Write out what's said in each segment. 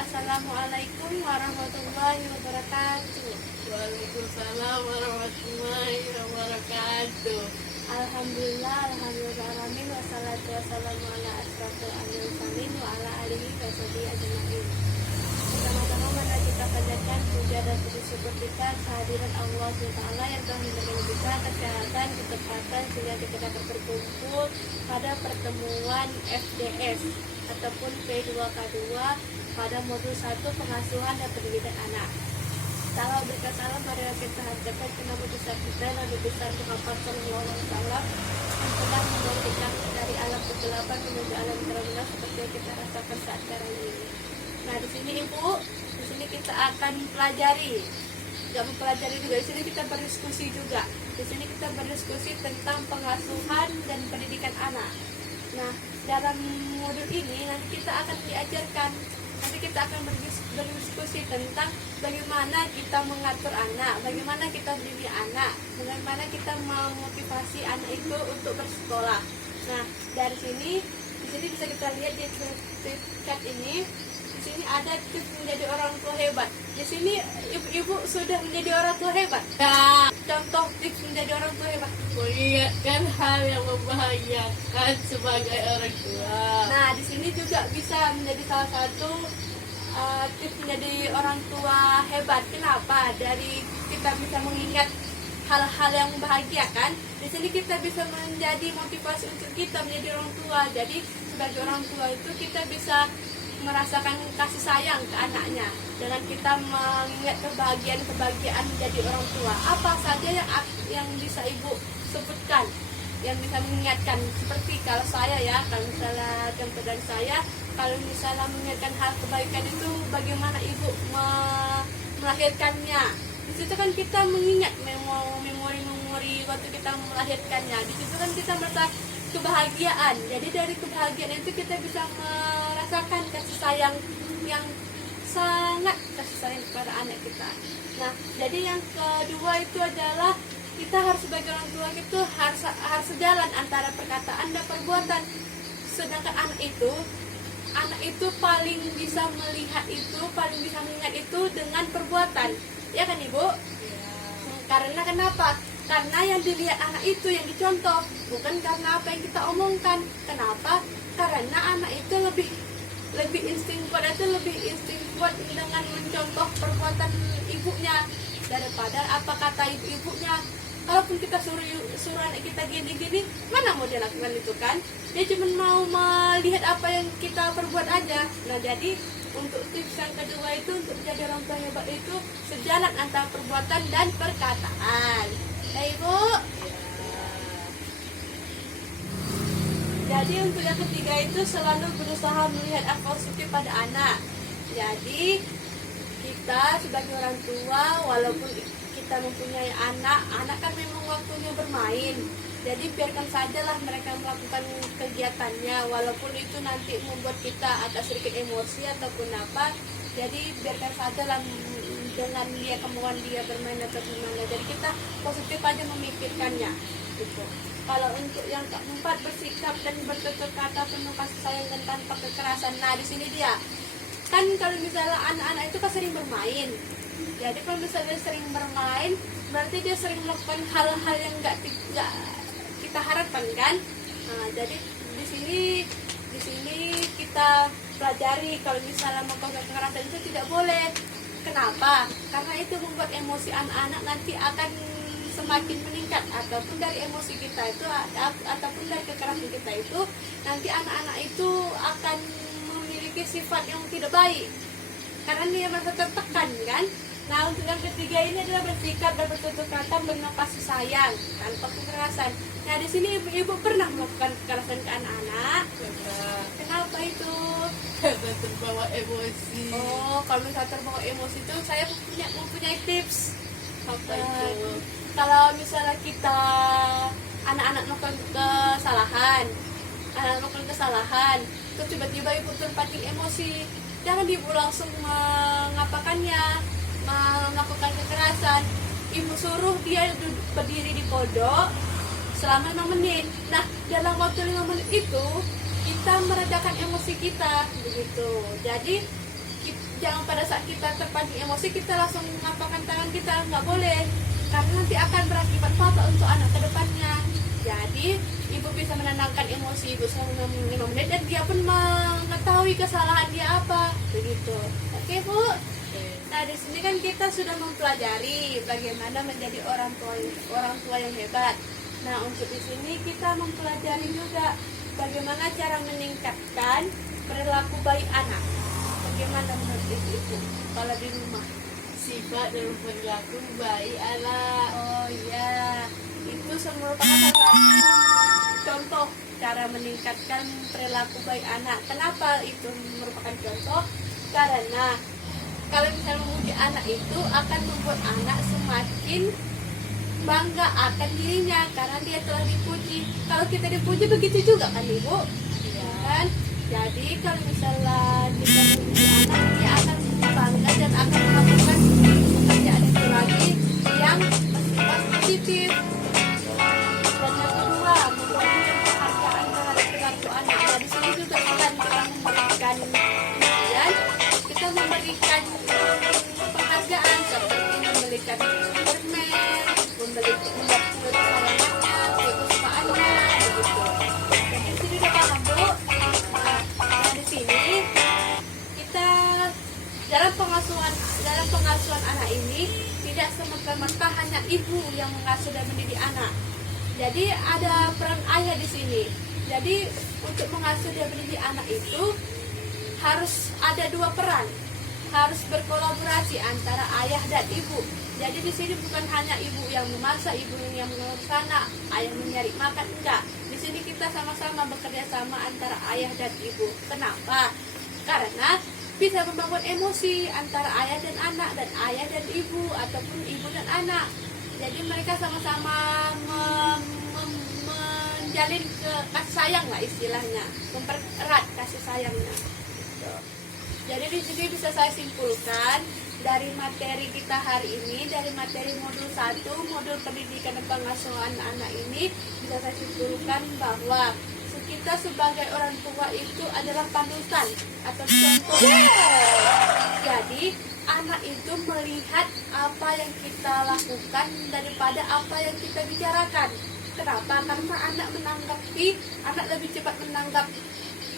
Assalamualaikum warahmatullahi wabarakatuh. Waalaikumsalam warahmatullahi wabarakatuh. Alhamdulillah, wassalatu wassalamu ala asrofil mursalin wa ala alihi washabihi ajmain. Pertama-tama mari kita panjatkan puja dan puji syukur kita kehadiran Allah SWT yang telah memberikan kita kesehatan, ketepatan sehingga kita dapat berkumpul pada pertemuan FDS ataupun P2K2 pada modul 1 pengasuhan dan pendidikan anak. Salam berkat salam mari kita haturkan ke Nabi besar kita, Nabi besar Muhammad sallallahu alaihi wasallam yang telah membawa kita dari alam kegelapan menuju alam terang seperti yang kita rasakan saat sekarang ini. Nah, di sini Ibu, di sini kita akan pelajari, nggak mempelajari juga, di sini kita berdiskusi juga. Di sini kita berdiskusi tentang pengasuhan dan pendidikan anak. Nah, dalam modul ini nanti kita akan diajarkan, nanti kita akan berdiskusi tentang bagaimana kita mengatur anak, bagaimana kita mendidik anak, bagaimana kita memotivasi anak itu untuk bersekolah. Nah, dari sini, di sini bisa kita lihat di sertifikat ini. Di sini ada tips menjadi orang tua hebat. Di sini ibu-ibu sudah menjadi orang tua hebat. Ya, Contoh tips menjadi orang tua hebat. mengingatkan hal yang membahagiakan sebagai orang tua. Nah, di sini juga bisa menjadi salah satu tips menjadi orang tua hebat. Kenapa? Dari kita bisa mengingat hal-hal yang membahagiakan. Di sini kita bisa menjadi motivasi untuk kita menjadi orang tua. Jadi sebagai orang tua itu kita bisa merasakan kasih sayang ke anaknya dengan kita mengingat kebahagiaan menjadi orang tua. Apa saja yang bisa ibu sebutkan yang bisa mengingatkan, seperti kalau saya ya, kalau misalnya contoh dari saya, kalau misalnya mengingatkan hal kebaikan itu bagaimana ibu melahirkannya. Di situ kan kita mengingat memori waktu kita melahirkannya. Di situ kan kita merasa kebahagiaan. Jadi dari kebahagiaan itu kita bisa merasakan kasih sayang yang sangat kasih sayang kepada anak kita. Nah, jadi yang kedua itu adalah kita harus sebagai orang tua itu harus sejalan antara perkataan dan perbuatan. Sedangkan anak itu paling bisa melihat itu, paling bisa mengingat itu dengan perbuatan. Ya kan Ibu? Ya. Karena kenapa? Karena yang dilihat anak itu yang dicontoh, bukan karena apa yang kita omongkan. Kenapa? Karena anak itu lebih insting kuat, itu lebih insting kuat dengan mencontoh perbuatan ibunya daripada apa kata ibunya. Kalaupun kita suruh anak kita gini-gini, mana mau dia lakukan itu kan? Dia cuma mau melihat apa yang kita perbuat aja. Nah, jadi untuk tips yang kedua itu untuk menjadi orang tua hebat itu sejalan antara perbuatan dan perkataan. Ya Ibu. Jadi untuk yang ketiga itu selalu berusaha melihat hal positif pada anak. Jadi kita sebagai orang tua, walaupun kita mempunyai anak kan memang waktunya bermain. Jadi biarkan sajalah mereka melakukan kegiatannya, walaupun itu nanti membuat kita agak sedikit emosi ataupun apa. Jadi biarkan sajalah dengan dia kemauan dia bermain atau gimana. Jadi kita positif aja memikirkannya gitu. Kalau untuk yang keempat, bersikap dan bertutur kata penuh kasih sayang dan tanpa kekerasan. Nah, di sini dia kan kalau misalnya anak-anak itu kan sering bermain. Jadi kalau misalnya sering bermain, berarti dia sering melakukan hal-hal yang nggak kita harapkan kan. Nah, jadi di sini kita pelajari kalau misalnya melakukan kekerasan itu tidak boleh. Kenapa? Karena itu membuat emosi anak-anak nanti akan semakin meningkat, ataupun dari emosi kita itu ataupun dari kekerasan kita itu nanti anak-anak itu akan memiliki sifat yang tidak baik karena dia merasa tertekan kan. Nah, untuk yang ketiga ini adalah bersikap dan bertutur kata penuh kasih sayang tanpa kekerasan. Nah, di sini ibu-ibu pernah melakukan kekerasan ke anak-anak. Kenapa itu? Karena terbawa emosi. Oh, kalau misalnya terbawa emosi itu saya mempunyai tips. Apa itu? Kalau misalnya kita anak-anak melakukan kesalahan, terus tiba-tiba ibu terpancing emosi, jangan ibu langsung mengapakannya, melakukan kekerasan. Ibu suruh dia berdiri di pojok selama 5 menit. Nah, dalam waktu 5 menit itu kita meredakan emosi kita begitu. Jadi jangan pada saat kita terpancing emosi kita langsung mengapakkan tangan kita, nggak boleh, karena nanti akan berakibat fatal untuk anak kedepannya. Jadi ibu bisa menenangkan emosi ibu selama 5 menit dan dia pun mengetahui kesalahan dia apa, begitu. Oke Bu. Nah di sini kan kita sudah mempelajari bagaimana menjadi orang tua yang hebat. Nah untuk di sini kita mempelajari juga bagaimana cara meningkatkan perilaku baik anak. Bagaimana menurut ibu kalau di rumah? Sifat dan perilaku baik anak. Oh iya, itu merupakan salah satu contoh cara meningkatkan perilaku baik anak. Kenapa itu merupakan contoh? Karena kalau misalnya memuji anak itu akan membuat anak semakin bangga akan dirinya karena dia telah dipuji. Kalau kita dipuji begitu juga kan Ibu? Ya. Kan? Jadi kalau misalnya kita memuji anak, dia akan bangga dan akan melakukan pekerjaan itu lagi yang bersifat positif. Dan yang kedua, memberikan penghargaan terhadap perilaku anak. Nah, di sini juga selain kita memberikan pujian, kita memberikan penghargaan seperti memberikan permen, memberikan membuat kue kesayangannya, kue kesukaannya, begitu. Jadi di sini udah paham Bu. Nah di sini kita dalam pengasuhan anak ini tidak semata-mata hanya ibu yang mengasuh dan mendidik anak. Jadi ada peran ayah di sini. Jadi untuk mengasuh dan mendidik anak itu harus ada dua peran, harus berkolaborasi antara ayah dan ibu. Jadi di sini bukan hanya ibu yang memasak, ibu yang mengurus anak, ayah mencari makan, enggak. Di sini kita sama-sama bekerja sama antara ayah dan ibu. Kenapa? Karena bisa membangun emosi antara ayah dan anak, dan ayah dan ibu, ataupun ibu dan anak. Jadi mereka sama-sama menjalin kasih sayang lah istilahnya, mempererat kasih sayangnya. Jadi di sini bisa saya simpulkan dari materi kita hari ini, dari materi modul 1, modul pendidikan dan pengasuhan anak ini, bisa saya simpulkan bahwa kita sebagai orang tua itu adalah panutan atau contoh. Jadi anak itu melihat apa yang kita lakukan daripada apa yang kita bicarakan. Kenapa? Karena anak lebih cepat menanggap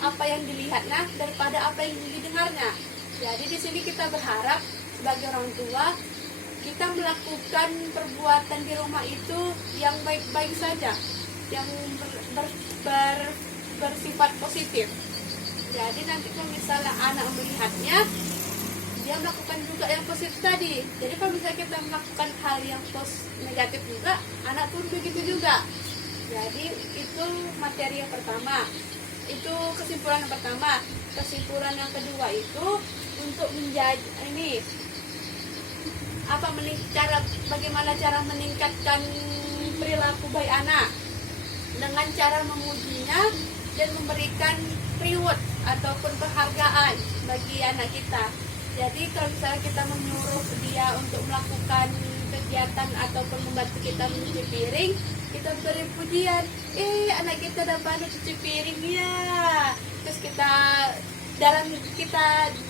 apa yang dilihatnya daripada apa yang didengarnya. Jadi di sini kita berharap sebagai orang tua kita melakukan perbuatan di rumah itu yang baik-baik saja, yang bersifat positif. Jadi nanti kalau misalnya anak melihatnya, dia melakukan juga yang positif tadi. Jadi kalau misalnya kita melakukan hal yang negatif juga, anak pun begitu juga. Jadi itu materi yang pertama. Itu kesimpulan yang pertama. Kesimpulan yang kedua itu untuk menjadi bagaimana cara meningkatkan perilaku baik anak dengan cara memujinya dan memberikan reward ataupun penghargaan bagi anak kita. Jadi kalau misalnya kita menyuruh dia untuk melakukan kegiatan ataupun membantu kita mencuci piring, kita beri pujian, anak kita dapat cuci piring ya. Terus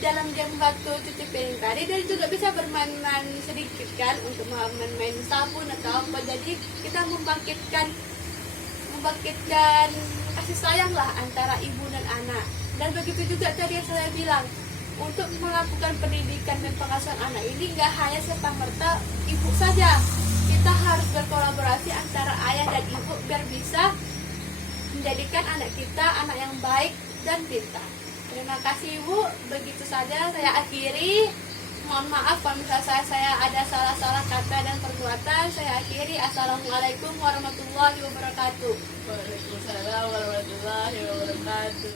dalam jam waktu cuci piring tadi, dia juga bisa bermain-main sedikit kan, untuk main sabun atau apa. Jadi kita membangkitkan kasih sayang lah antara ibu dan anak. Dan begitu juga tadi yang saya bilang, untuk melakukan pendidikan dan pengasuhan anak ini nggak hanya serta-merta ibu saja. Kita harus berkolaborasi antara ayah dan ibu biar bisa menjadikan anak kita anak yang baik dan pintar. Terima kasih Ibu, begitu saja saya akhiri. Mohon maaf kalau misalnya saya ada salah-salah kata dan perbuatan. Saya akhiri. Assalamualaikum warahmatullahi wabarakatuh. Waalaikumsalam warahmatullahi wabarakatuh.